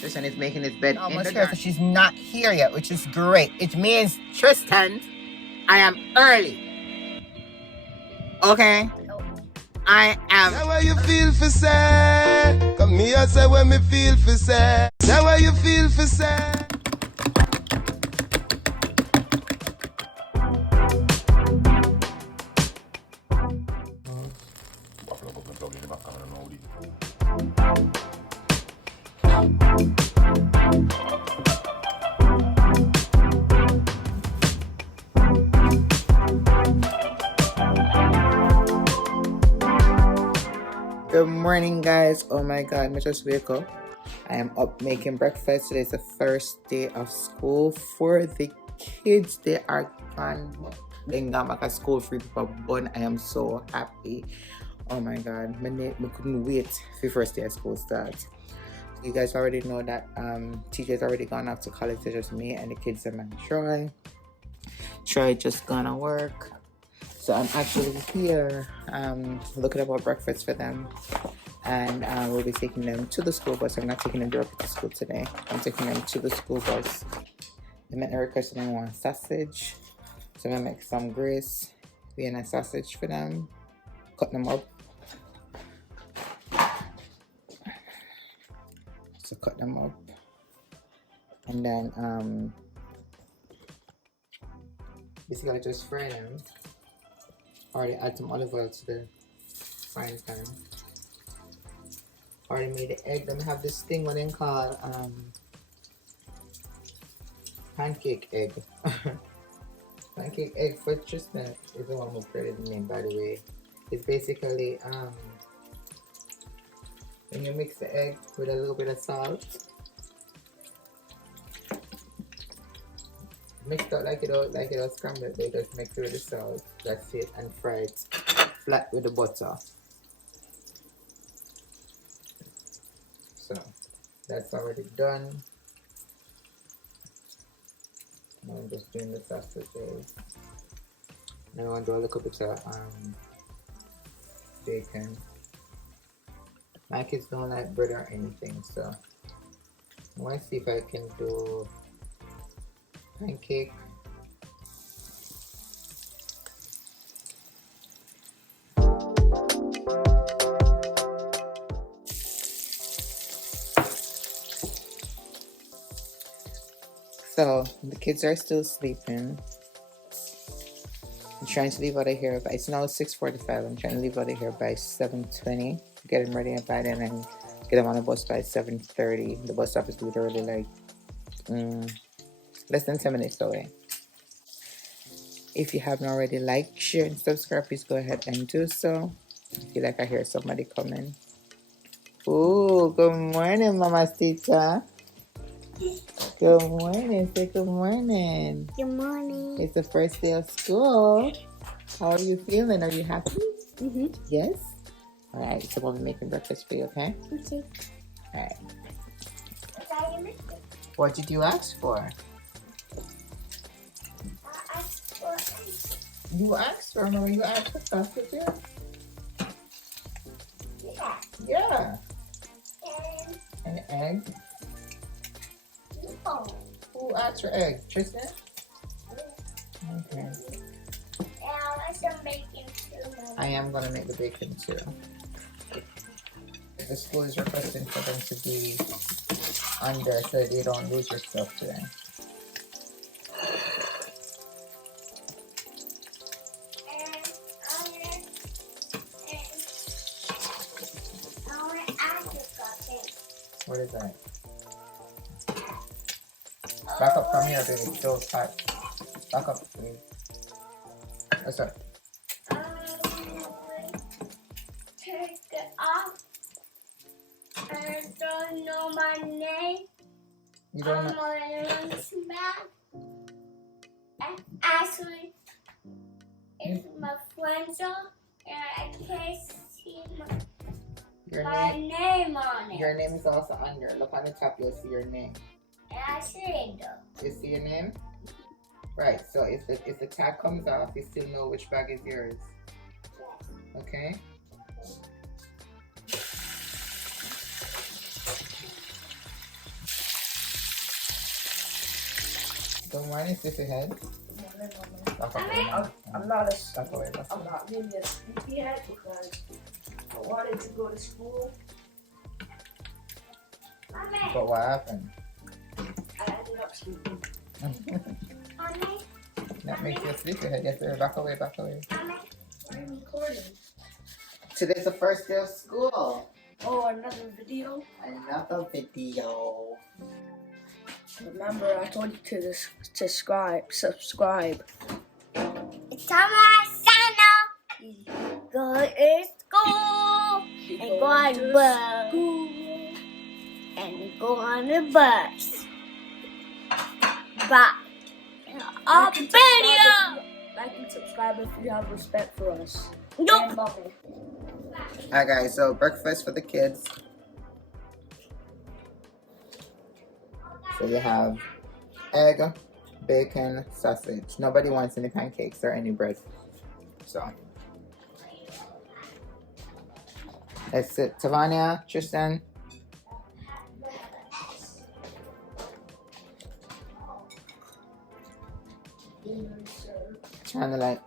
Tristan is making his bed almost in the here, garden. so she's not here yet, which is great. It means, Tristan, I am early. Okay? I am. Say what you feel for say. Come here, say what me feel for say. Say what you feel for say. Good morning, guys. Oh my god, I just wake up. I am up making breakfast. Today is the first day of school for the kids. They are gone. They got back at school free for bun. I am so happy. Oh my god, I couldn't wait for the first day of school starts. You guys already know that teachers already gone off to college. It's just me and the kids and my Troy. Troy just gonna work. So I'm actually here looking up our breakfast for them, and we'll be taking them to the school bus. I'm not taking them directly to school today. I'm taking them to the school bus. They met a request and they want sausage, so I'm gonna make some grits, Vienna sausage for them, cut them up. So cut them up, and then basically just fry them. Already add some olive oil to the frying pan. Already made the egg. Then we have this thing what they call pancake egg. Pancake egg for Tristan is the one who created the name, by the way. It's basically when you mix the egg with a little bit of salt, mix it out like it was scrambled, they just mix it with the salt, that's it, and fry it flat with the butter. So that's already done. Now I'm just doing the sausages. Now I want to do a little bit of bacon. My kids don't like bread or anything, so I want to see if I can do pancake. So the kids are still sleeping. I'm trying to leave out of here, but it's now 6:45. I'm trying to leave out of here by 7:20. Get them ready by then and get them on the bus by 7:30. The bus stop is literally like less than 10 minutes away. If you haven't already liked, share, and subscribe, please go ahead and do so. I feel like I hear somebody coming. Ooh, good morning, Mamacita. Good morning. Say good morning. Good morning. It's the first day of school. How are you feeling? Are you happy? Mm-hmm. Yes? All right. So we'll be making breakfast for you, okay? Okay. All right. What did you ask for? You asked for Mama. You asked for sausages? Yeah. Yeah. And egg? No. Who asked for egg? Tristan? Okay. I want some bacon too, Mama. I am going to make the bacon too. The school is requesting for them to be under so they don't lose your stuff today. What is that? Back up from here, baby. It's so hot. Back up, please. What's up? Take it off. I don't know my name. You don't know? my lunch bag. Actually, it's my friend's and I can't see my name on it. Your name is also under. Look on the top, you'll see your name. And I see it though. You see your name? Right, so if the tag comes off, you still know which bag is yours. Okay? Good morning, sleepyhead. Back away. I'm not a. Back away. Back I'm away. not really a sleepyhead because I wanted to go to school. But what happened? I ended up sleeping. That makes you a sleepyhead. Yes, sir. Back away. Back away. I'm recording. Today's the first day of school. Oh, another video. Another video. Remember, I told you to subscribe. It's time I sign up. Go to school and go on the bus. And go on the bus. Bye. A video. Like and subscribe if you have respect for us. Nope. And mommy. Alright, guys. So breakfast for the kids. So you have egg, bacon, sausage. Nobody wants any pancakes or any bread. So that's it. Tavania, Tristan. Trying to like.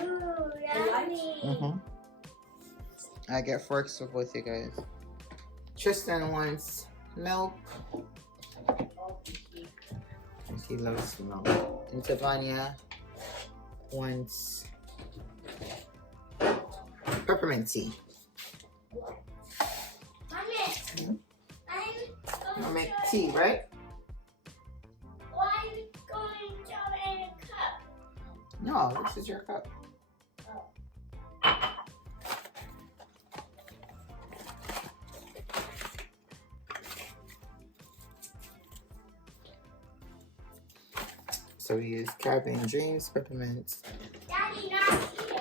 Ooh, yummy. I get forks for both you guys. Tristan wants milk. He loves milk. And Tavania wants peppermint tea. Mommy, I'm I'll make going to tea, right? I'm going to in a cup. No, this is your cup. So we use cabin dreams, peppermint. Daddy not here.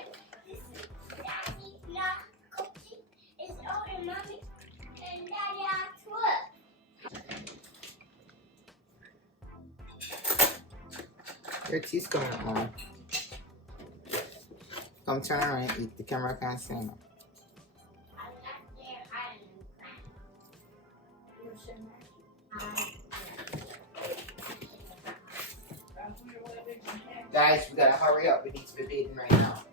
Daddy not cooking. It's only mommy and daddy at work. Your tea's coming on. Come turn around and eat. The camera can't see me. I'm not there. Guys, we gotta hurry up. We need to be bathing right now.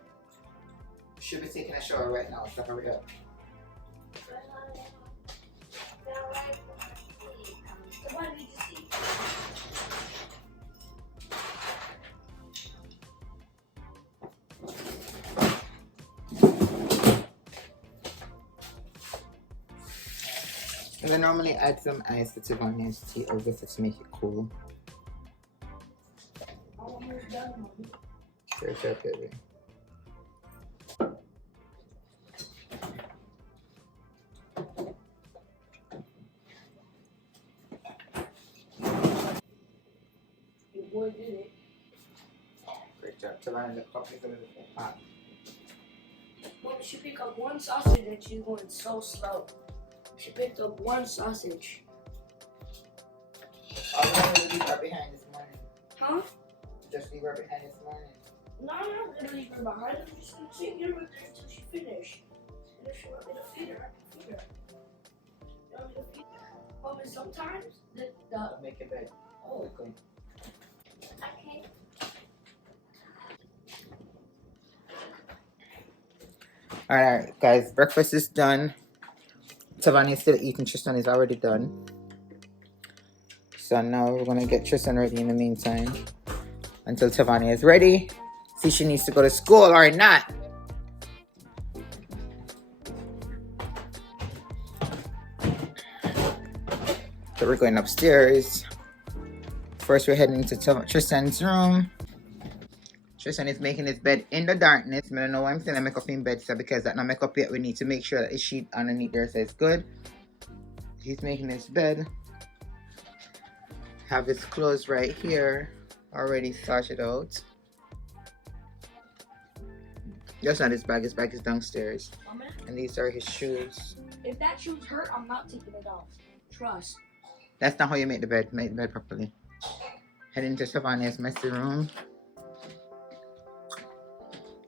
We should be taking a shower right now, so hurry up. What did you see? And I normally add some ice to Tavania's tea over to make it cool. Very good, baby. Your boy did it. Great job. Tavania, the cup is a little bit hot. Mom, she picked up one sausage and she's going so slow. She picked up one sausage. I'm going to leave her behind this morning. Huh? Just leave her behind this morning. No, I'm not gonna leave her behind. I'm just gonna sit here with her until she finishes. And if she wants me to feed her, I can feed her. You want me to feed her? Mom, and sometimes I'll make it bed. oh, Quickly. Okay. Alright, guys. Breakfast is done. Tavania is still eating. Tristan is already done. So now we're going to get Tristan ready in the meantime. Until Tavania is ready. See if she needs to go to school or not. So we're going upstairs. First we're heading to Tristan's room. Tristan is making his bed in the darkness. I don't know why I'm saying I make up in bed, so because that not make up yet, we need to make sure that the sheet underneath there says good. He's making his bed. Have his clothes right here, already sorted out. That's not his bag. His bag is downstairs. Mama, And these are his shoes. if that shoe's hurt, I'm not taking it off. Trust. That's not how you make the bed. Make the bed properly. Heading to Savannah's messy room.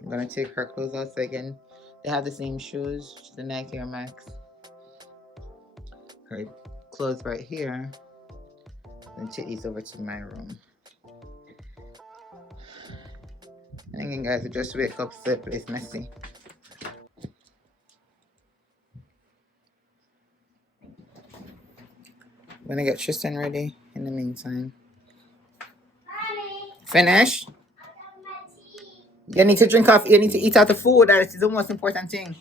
I'm gonna take her clothes out so again. They have the same shoes, the Nike Air Max. Her clothes right here. and take these over to my room. And again, guys, I just wake up, so the place messy. I'm gonna get Tristan ready in the meantime. Finish? You need to drink off, you need to eat out the food. That is the most important thing.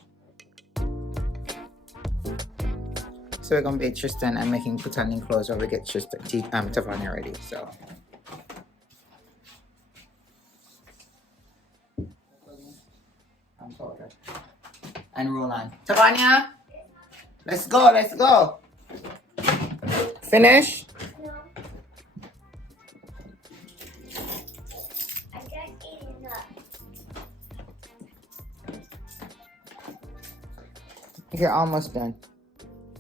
So we're gonna be Tristan and making put on in clothes while we get Tristan Tavania ready. So and roll on. Tavania, let's go, let's go. Finish? No. I just eating up. You're almost done.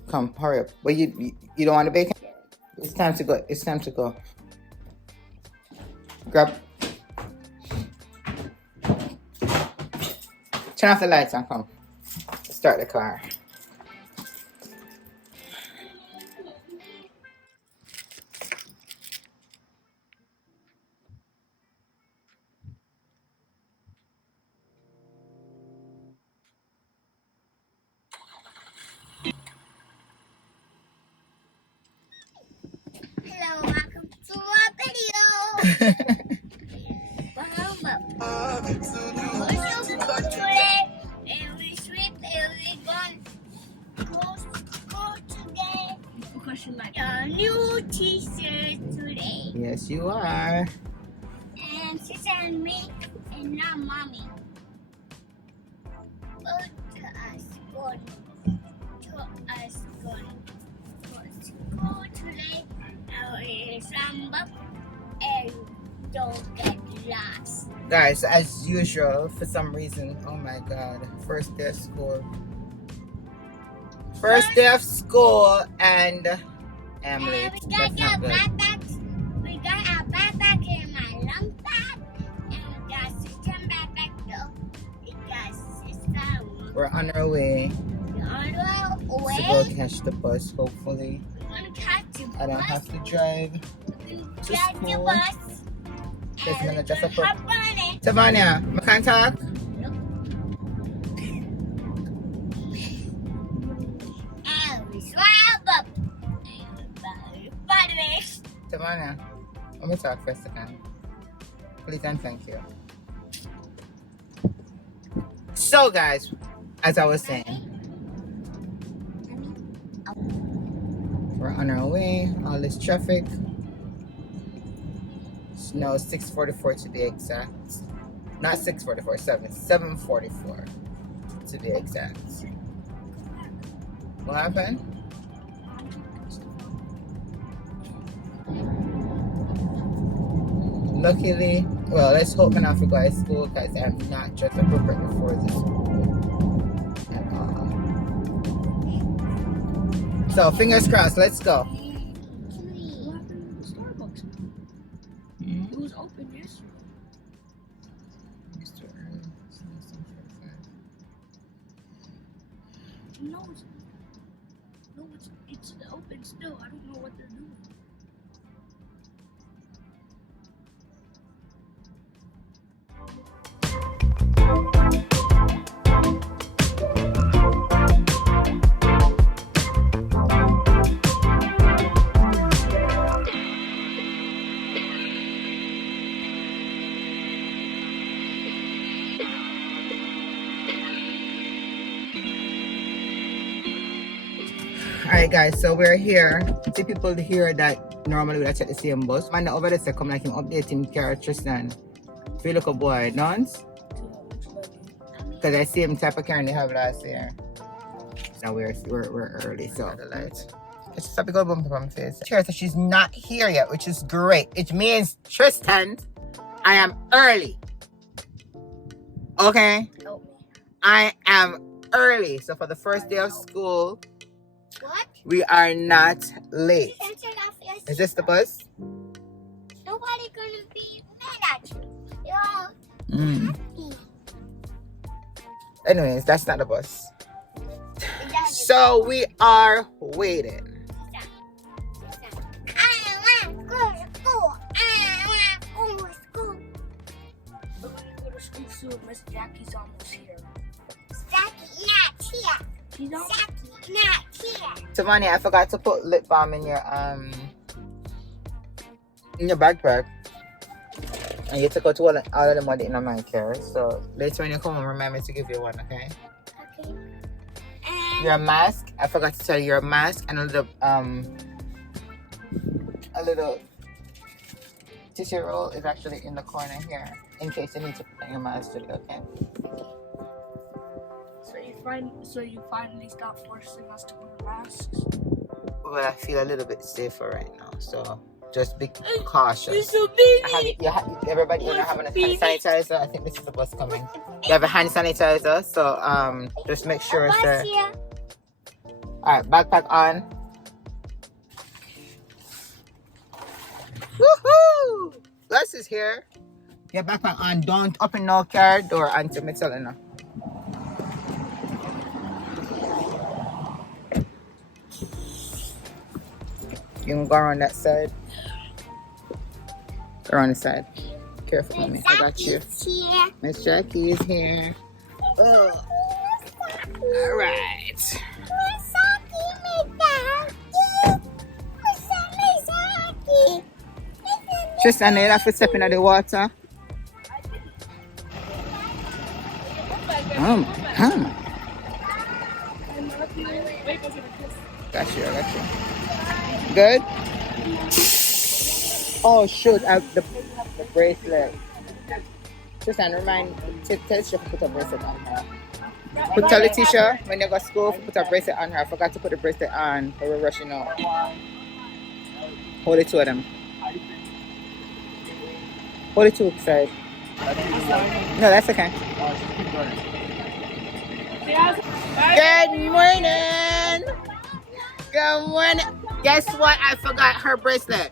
Come, hurry up. But you don't want the bacon? It's time to go. It's time to go. Grab. Turn off the lights and come. Start the car. Hello, welcome to our video. Today, and we sweep and we gonna go to school today. Question like a new teacher today. Yes, you are. And sister and me and not mommy. Both to us going to school today. And don't get lost. Guys, as usual, for some reason, oh my god, first day of school. First day of school and I'm late. We got That's not our good. backpacks. We got our backpack in my lunch bag. And we got sister backpack though. We got sister. We're on our way We're on our to go way. catch the bus, hopefully. We're gonna catch the bus. I don't have to drive. We're gonna to catch the school. bus. Just And gonna we're dress gonna up. hop on it. Tavania, I can't talk. And we swam up. And finish. Tavania, let me talk first again. Please and thank you. So guys, as I was saying, we're on our way. All this traffic. It's now 6:44 to be exact. Not 6:44, 7:44 to be exact. What happened? Luckily, well, let's hope I'm not to go to school because I'm not just appropriate for the school at all. So fingers crossed, let's go. What happened with the Starbucks? It was open yesterday. It's too early. It's not 7:45. No, it's open still. I don't know what they're doing. Alright guys, so we're here. See people here that normally would have checked the same bus. Man over there say come like him updating car Tristan. Feel like a boy, nonce? Because I see him type of car they have last year. So we're early, so the light. It's just a big old bump on my face. Cheers, so she's not here yet, which is great. It means Tristan, I am early. Okay? I am early. So for the first day of school, What? we are not late. You can turn off your Is this the bus? Nobody gonna be mad at you. You're Mm. happy. Anyways, that's not the bus. That's So we are waiting. I want So Miss Jackie's almost here. Jackie not here. She's not. Jackie not here. Tamani, I forgot to put lip balm in your backpack. And you took out all of the money in my care. So later when you come home, remind me to give you one, okay? Okay. And Your mask. I forgot to tell you your mask and a little tissue roll is actually in the corner here in case you need to put on your mask today, okay? So you finally stopped forcing us to wear masks. Well, I feel a little bit safer right now, so just be cautious. So baby. Everybody gonna have a hand sanitizer. I think this is the bus coming. You have a hand sanitizer, so just make sure it's there. here. All right, backpack on. Woohoo! Bus is here. Your backpack on. Don't open no car door until me telling you. You can go around that side. Go around the side. Careful, mommy. I got you. Jackie's here. Miss Jackie is here. Oh. All right. Miss Jackie. Tristan, you have to step into the water. Got you, I got you. Good? Oh, shoot, the bracelet. Tristan, tell Tisha to put a bracelet on her. Tell Letitia, when you go to school, put a bracelet on her. I forgot to put the bracelet on, but we're rushing out. Hold it two of them. Hold it two side. No, that's okay. Good morning. Good morning. Guess what? I forgot her bracelet.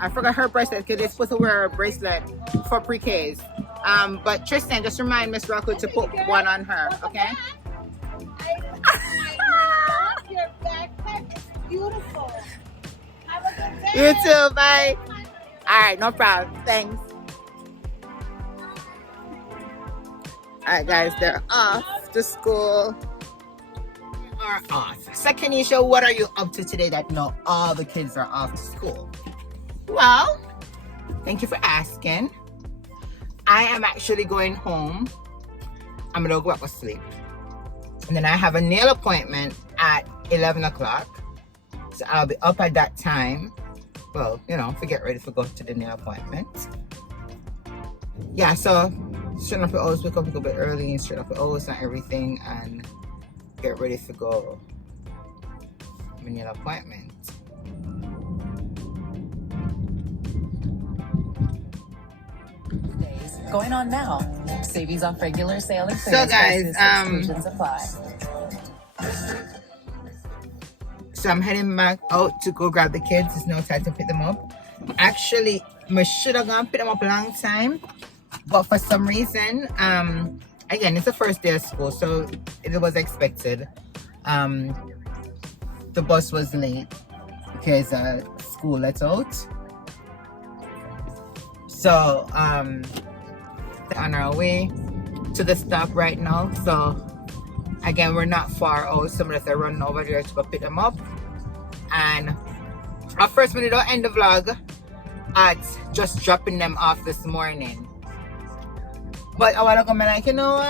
Because they're supposed to wear a bracelet for pre-Ks. But Tristan, just remind Miss Rocco to put one on her, okay? Your backpack is beautiful. Have a good day. You too, bye. Alright, no problem. Thanks. Alright guys, they're off to school. Are off. So Keneisha, what are you up to today that not all the kids are off to school? Well, thank you for asking. I am actually going home. I'm gonna go back to sleep. And then I have a nail appointment at 11 o'clock. So I'll be up at that time. Well, you know, to get ready to go to the nail appointment. Yeah, so straighten up your O's, wake up a little bit early and straighten up your O's and everything and get ready to go to my nail appointment. Going on now. Savings off regular sale and So guys, exclusions apply. So I'm heading back out to go grab the kids. It's no time to pick them up. Actually, I should have gone pick them up a long time, but for some reason, again, it's the first day of school, so it was expected. The bus was late because school let out. So on our way to the stop right now. So again, we're not far out. Somebody are running over there to go pick them up. And at first, we did not end the vlog at just dropping them off this morning. But I want to come like, you know,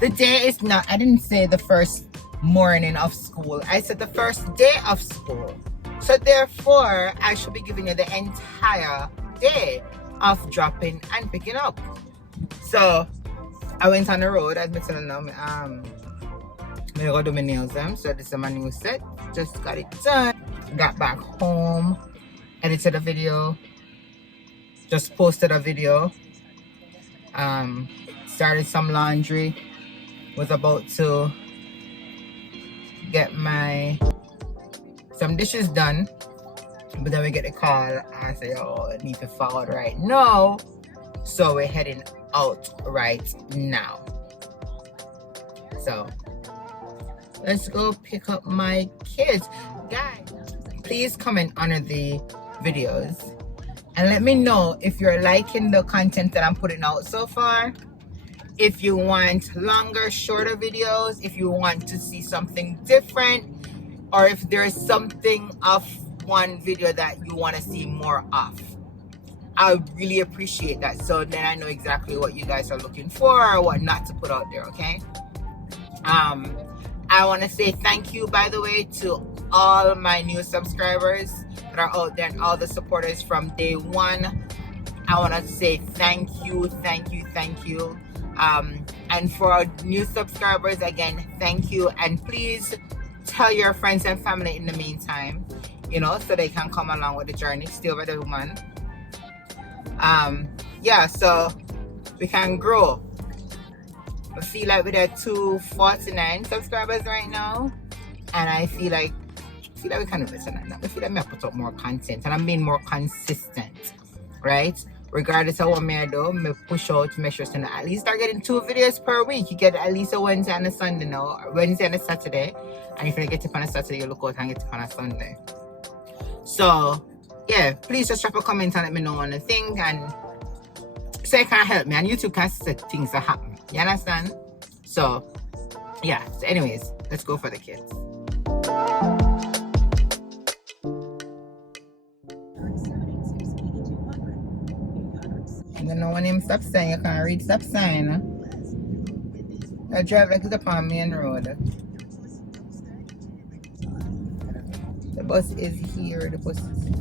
the day is not, I didn't say the first morning of school. I said the first day of school. So therefore, I should be giving you the entire day of dropping and picking up. So I went on the road, as I said, I'm gonna go do my nails them. So this is my new set. Just got it done. Got back home, edited a video, just posted a video. Started some laundry. Was about to get some dishes done, but then we get a call. I say, oh, I need to forward right now. So we're heading out right now. So let's go pick up my kids. Guys, please comment under the videos and let me know if you're liking the content that I'm putting out so far. If you want longer, shorter videos, if you want to see something different, or if there's something of one video that you want to see more of. I would really appreciate that, so then I know exactly what you guys are looking for or what not to put out there, okay? I want to say thank you, by the way, to all my new subscribers that are out there and all the supporters from day one. I want to say thank you. And for our new subscribers, again, thank you. And please tell your friends and family in the meantime, you know, so they can come along with the journey. Still by the woman. Yeah, so we can grow. I feel like we're at 249 subscribers right now, and I feel like we can do better than that. I feel like I put up more content and I'm being more consistent, right? Regardless of what I do, I push out to make sure to at least start getting 2 videos per week. You get at least a Wednesday and a Sunday now, or Wednesday and a Saturday, and if you get it on a Saturday, you look out and get it on a Sunday. So yeah, please just drop a comment and let me know what you think, and so it can help me, and YouTube can set things to happen. You understand? So yeah, so anyways, let's go for the kids. I don't know when him stop sign, you can't read stop sign. I drive like it's upon main road. The bus is here, the bus is here.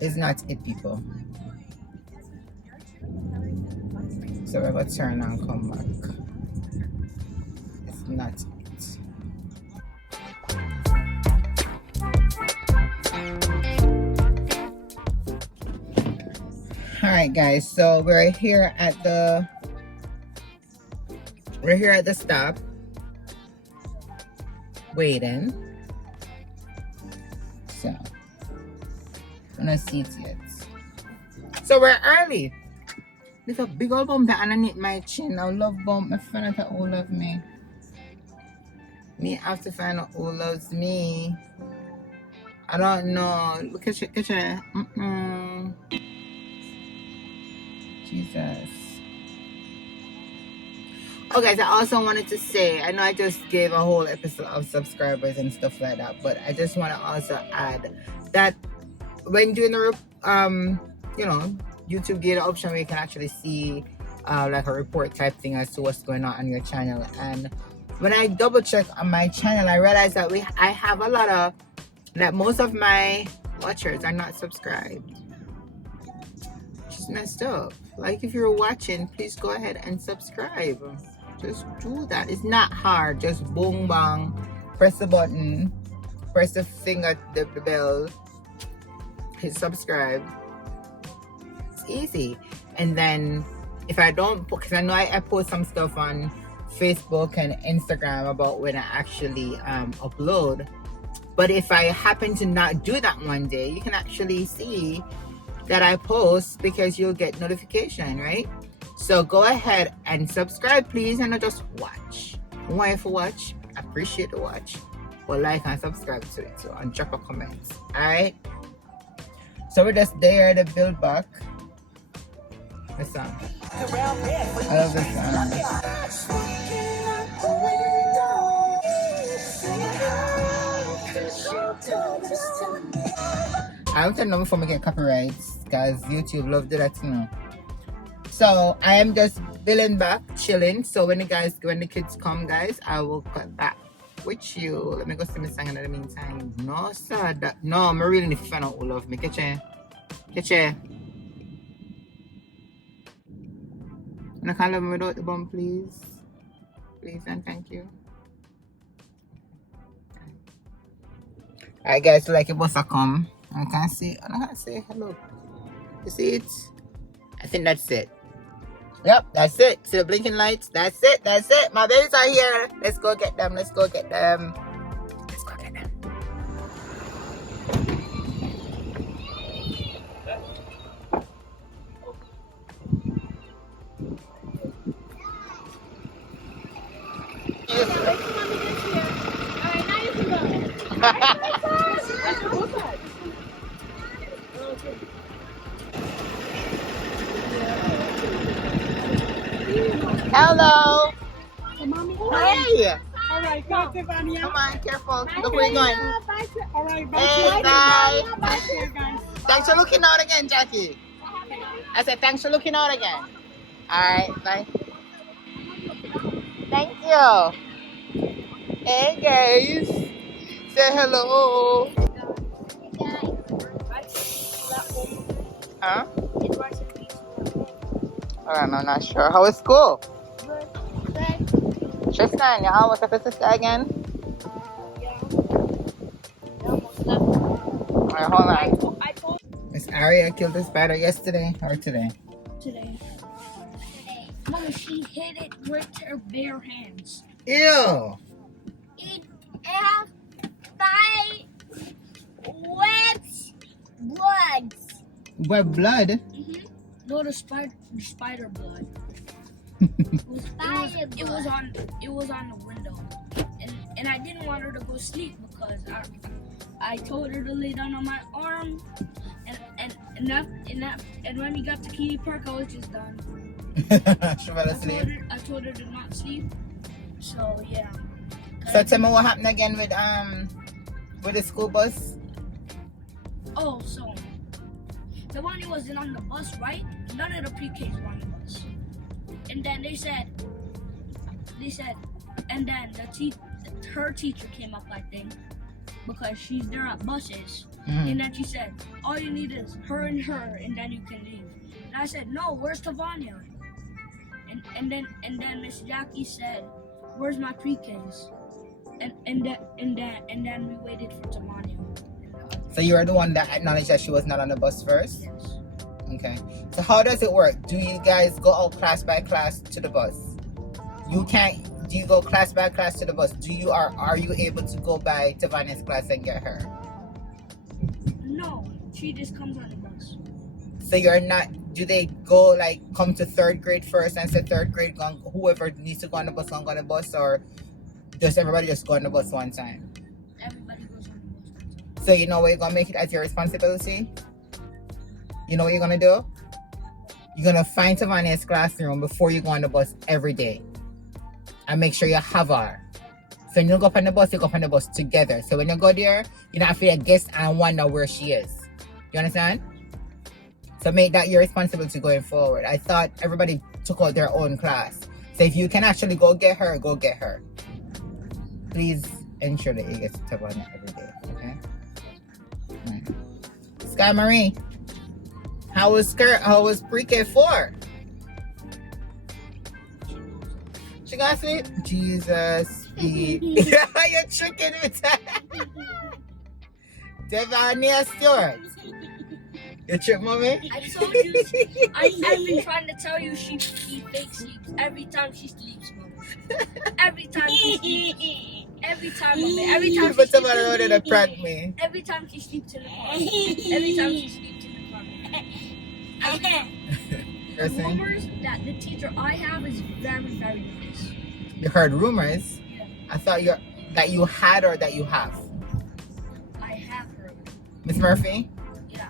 It's not it, people. So we're going to turn and come back. It's not it. Alright guys, so we're here at the stop waiting. So I'm not see it yet. So we're early. There's a big old bump underneath my chin. I love bump. I find out who loves me. Me have to find out who loves me. I don't know. Look at you. Jesus. Oh guys, I also wanted to say, I know I just gave a whole episode of subscribers and stuff like that, but I just want to also add that when doing the you know, YouTube gave the option where you can actually see like a report type thing as to what's going on your channel. And when I double check on my channel, I realized that I have a lot of, that most of my watchers are not subscribed. It's messed up. Like, if you're watching, please go ahead and subscribe. Just do that. It's not hard. Just boom bang, press the button, press the finger, the bell, hit subscribe. It's easy. And then if I don't, because I know I post some stuff on Facebook and Instagram about when I actually upload, but if I happen to not do that one day, you can actually see that I post, because you'll get notification, right? So go ahead and subscribe, please, and not just watch. I want you to watch. I appreciate the watch, but like and subscribe to it too, and drop a comment. All right. So we're just there to build back. This song. I love this song. I don't know before we get copyrights, because YouTube loved that, you know. So I am just building back, chilling. So when the kids come, guys, I will cut back with you. Let me go see my song in the meantime. No, sir. No, I really need to find out who love me. Catch you. And I can't love me without the bum, please. Please and thank you. Alright guys, so like a bus come. I can't say hello. You see it? I think that's it. Yep, that's it. See the blinking lights? That's it. My babies are here. Let's go get them. Hello. Hey. All right, go, Tiffany. Come on, careful. Look where you're going. All right, bye. Hey, Bye, bye. guys. Thanks for looking out again, Jackie. I said thanks for looking out again. All right, bye. Thank you. Hey, guys. Say hello. Huh? I'm not sure. How was school? Tristan, you almost have a sister again? Alright, hold on. Miss Aria killed the spider yesterday or today? Today. Mama, she hit it with her bare hands. Ew! It has 5 wet blood. Wet blood? No, the spider blood. It was on the window, and I didn't want her to go sleep because I told her to lay down on my arm, and when we got to Kiwi Park, I was just done. She fell asleep. I told her to not sleep. So yeah. So tell me what happened again with the school bus? Oh, so the one who wasn't on the bus, right? None of the pre-Ks were on the bus. And then they said, and then her teacher came up, I think, because she's there at buses. And then she said, all you need is her, and then you can leave. And I said, no, where's Tavania? And then Miss Jackie said, where's my pre-Ks? And then we waited for Tavania. So you were the one that acknowledged that she was not on the bus first? Yes. Okay. So how does it work? Do you guys go out class by class to the bus? You can't. Do you go class by class to the bus? Are you able to go by Tavania's class and get her? No, she just comes on the bus. So you're not. Do they go like come to 3rd grade first and say 3rd grade whoever needs to go on the bus on the bus, or does everybody just go on the bus one time? Everybody goes on the bus. So you know what you're gonna make it as your responsibility? You know what you're gonna do? You're gonna find Tavania's classroom before you go on the bus every day. And make sure you have her. So when you go up on the bus, you go up on the bus together. So when you go there, you don't have to be a guest and wonder where she is. You understand? So make that your responsibility going forward. I thought everybody took out their own class. So if you can actually go get her, go get her. Please ensure that you get to Tavania every day, okay? Right. Sky Marie, how was pre-K 4? She got sleep? Jesus, you're tricking me. Devania Stewart. You trick mommy? I told you. I've been trying to tell you she fake sleeps every time she sleeps, Mom. Every time she sleeps. Every time, Mommy. Every time she But sleeps. somebody wanted to prank me. Every time she sleeps in the car. Every time she sleeps in the car. You're The saying? rumors that the teacher I have is very, very nice. You heard rumors? Yeah. I thought that you had or that you have. I have heard. Miss Murphy? Yeah.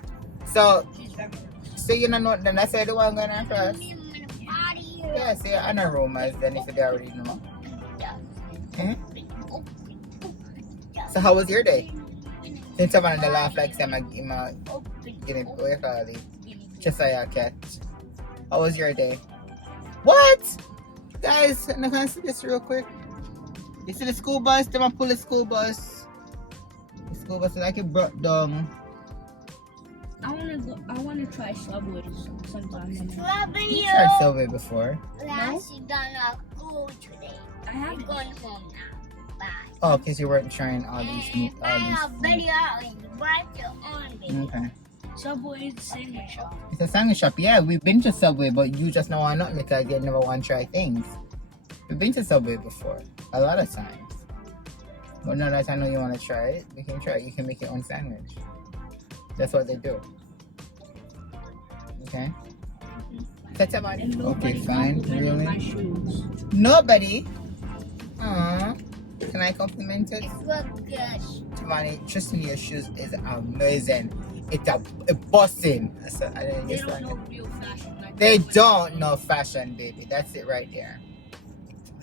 So She's very nice. so you don't know then I said the one going on first? Yeah, see I know rumors then if they already know. Hmm? So how was your day? Since someone the laugh like some give me what you call it? Cheshire cat. How was your day? What? Guys, I'm gonna see this real quick. You see the school bus? They might pull the school bus. The school bus is like it brought down. I wanna try Subway sometime. You tried Subway before. She gonna go today. I I'm haven't. going home now. Bye. Oh, because you weren't trying all these new I have video in the bright on me. Okay. Subway is the sandwich shop. It's a sandwich shop. Yeah, we've been to Subway, but you just know why not because you never want to try things. We've been to Subway before, a lot of times. But now that I know you want to try it, we can try it. You can make your own sandwich. That's what they do. Okay? That's about it. And nobody Okay, fine. complimented my Really? shoes. Nobody? Aww. Can I compliment it? It looks good. Tivani, trust me, your shoes is amazing. It's a busting. So I didn't They just don't like know it. real fashion. Like They that. don't know fashion, baby. That's it right there.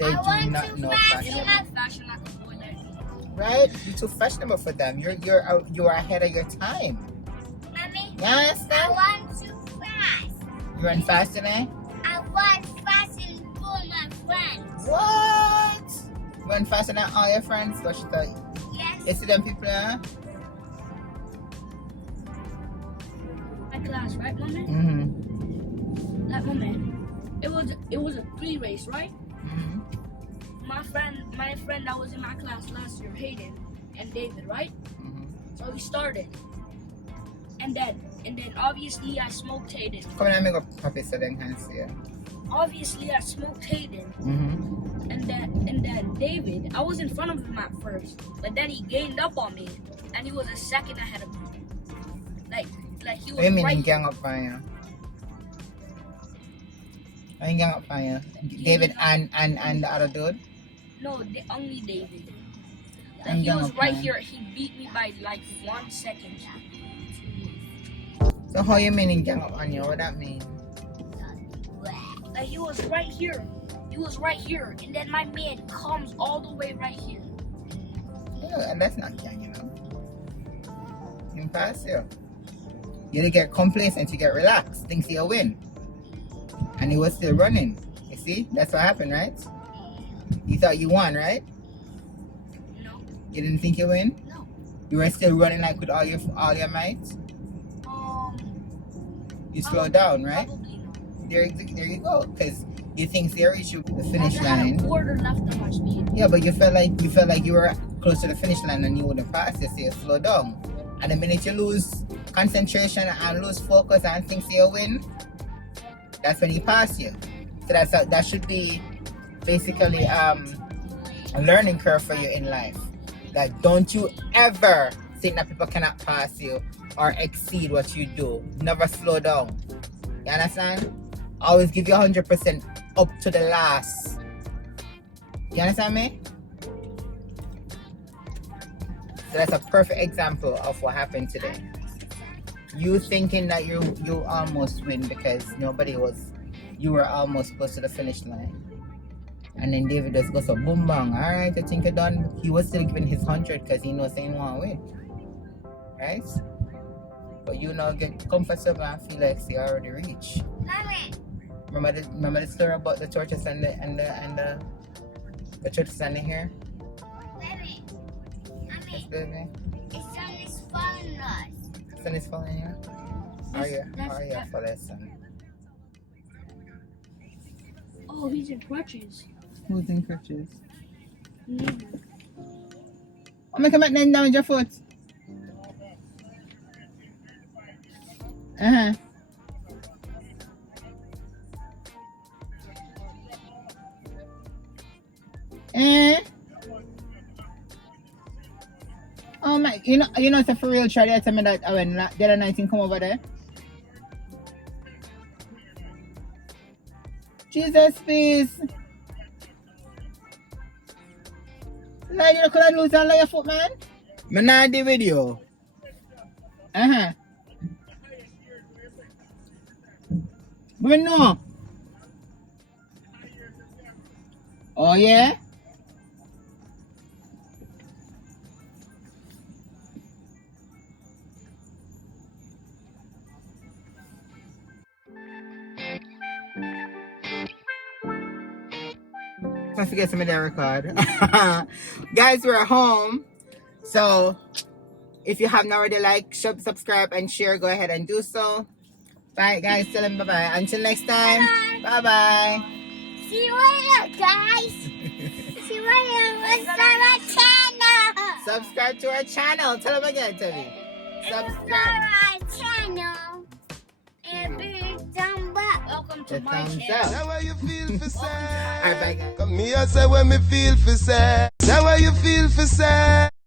They I do want not to know They fashion. don't like fashion like a boy like me. Right? You're too fashionable for them. You're ahead of your time. Mommy, You I understand? want to fast. You run fast today? I want fashion for my friends. What? You run faster than all your friends? What you thought? Yes. You see them people, huh? My class, right, mommy? Mm-hmm. Like, mommy, it was a 3 race, right? Mm-hmm. My friend that was in my class last year, Hayden and David, right? Mm-hmm. So we started, and then obviously I smoked Hayden. Come on, make a puppy so they can see you. Obviously I smoked Hayden, Mm-hmm. and then David. I was in front of him at first, but then he gained up on me, and he was a second ahead of me. Like he was What do you mean right. he gang up on you? How he gang up on you? David and the other dude? No, only David. Like And he gang was up right on you. here. He beat me by like 1 second. So how you mean he gang up on you? What that mean? Like he was right here. He was right here, and then my man comes all the way right here. Yeah, and that's not gang, you know. He pass you. You get complacent, you get relaxed, thinks you'll win. And he was still running. You see? That's what happened, right? You thought you won, right? No, You didn't think you win? no. You were still running like with all your might? You slowed down, right? Probably not. There you go. Because you think they reached the finish I had line. a quarter left on my speed. Yeah, but you felt like you were close to the finish line and you would have passed. You see, you slow down. And the minute you lose concentration and lose focus and think you'll win, that's when he pass you. So that should be basically a learning curve for you in life. That don't you ever think that people cannot pass you or exceed what you do. Never slow down. You understand? Always give you 100% up to the last. You understand me? So that's a perfect example of what happened today. You thinking that you almost win because you were almost close to the finish line. And then David just goes so boom bang. Alright, I think you're done. He was still giving his 100 because he knows he won't win. Right? But you now get comfortable and feel like you already reached. Mommy, Remember the story about the tortoise and the tortoise and the hare? baby, Yes, mommy, baby. the sun is following us. Sun is falling here? How are you That's- for that sun? Oh, he's in crutches. Who's in crutches? Maybe. Oh, make him down with your foot. Uh-huh. Oh my, you know, it's a for real try to tell me that when the other night you come over there. Jesus, please. Like you could have lose all your foot, man. Me not the video. Uh-huh. But no. Oh yeah? I forget some of that record. Guys, we're home. So if you haven't already liked, subscribe, and share, go ahead and do so. Bye, guys. Tell them bye-bye. Until next time. Bye-bye. See you later, guys. See you later. Subscribe to our channel. Subscribe to our channel. Tell them again, Toby. Subscribe our channel. And big thumb up. Welcome to The my thumbs channel. up. That what you feel for say. Alright, bye, guys. Come here, say what me feel for say. That what you feel for say.